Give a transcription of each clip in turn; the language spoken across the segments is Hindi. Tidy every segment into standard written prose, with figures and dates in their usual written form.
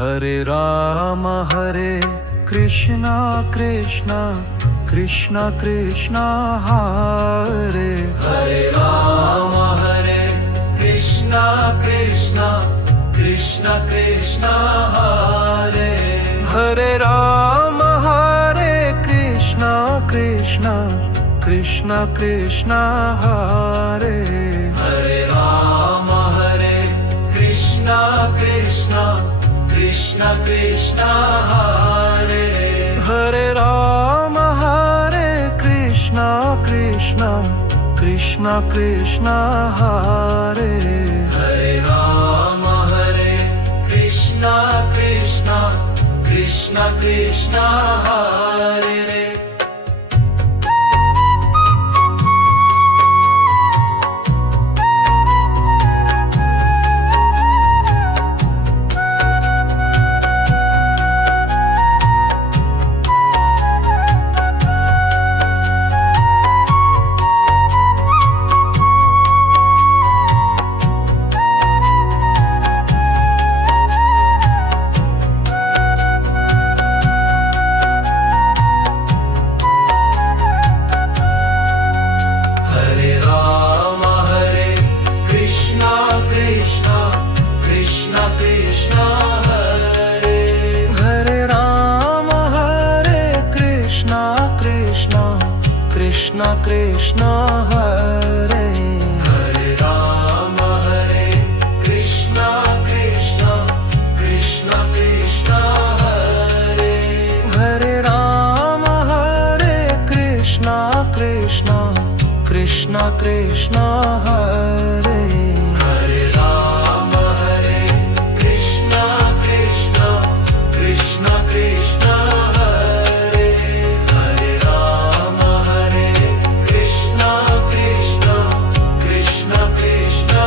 हरे राम कृष्णा कृष्णा कृष्णा कृष्णा हरे हरे राम कृष्णा कृष्णा कृष्णा कृष्णा हरे हरे राम कृष्णा कृष्णा कृष्णा कृष्णा हरे हरे राम कृष्णा कृष्णा कृष्णा कृष्णा हरे हरे राम कृष्णा कृष्णा कृष्णा कृष्णा हरे हरे राम कृष्णा कृष्णा कृष्णा कृष्णा हरे कृष्णा कृष्णा हरे हरे राम कृष्णा कृष्णा कृष्णा कृष्णा हरे हरे राम कृष्णा कृष्णा कृष्णा कृष्णा हरे हरे राम कृष्णा कृष्णा कृष्णा कृष्णा हरे हरे राम कृष्णा कृष्णा कृष्णा कृष्णा हरे हरे राम कृष्णा कृष्णा कृष्णा कृष्णा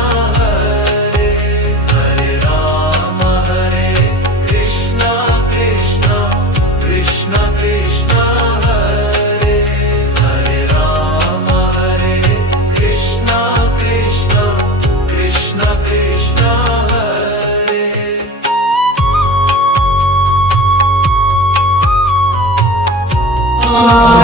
हरे हरे राम कृष्णा कृष्णा कृष्णा कृष्णा हरे हरे राम कृष्णा कृष्णा कृष्णा कृष्णा हरे Om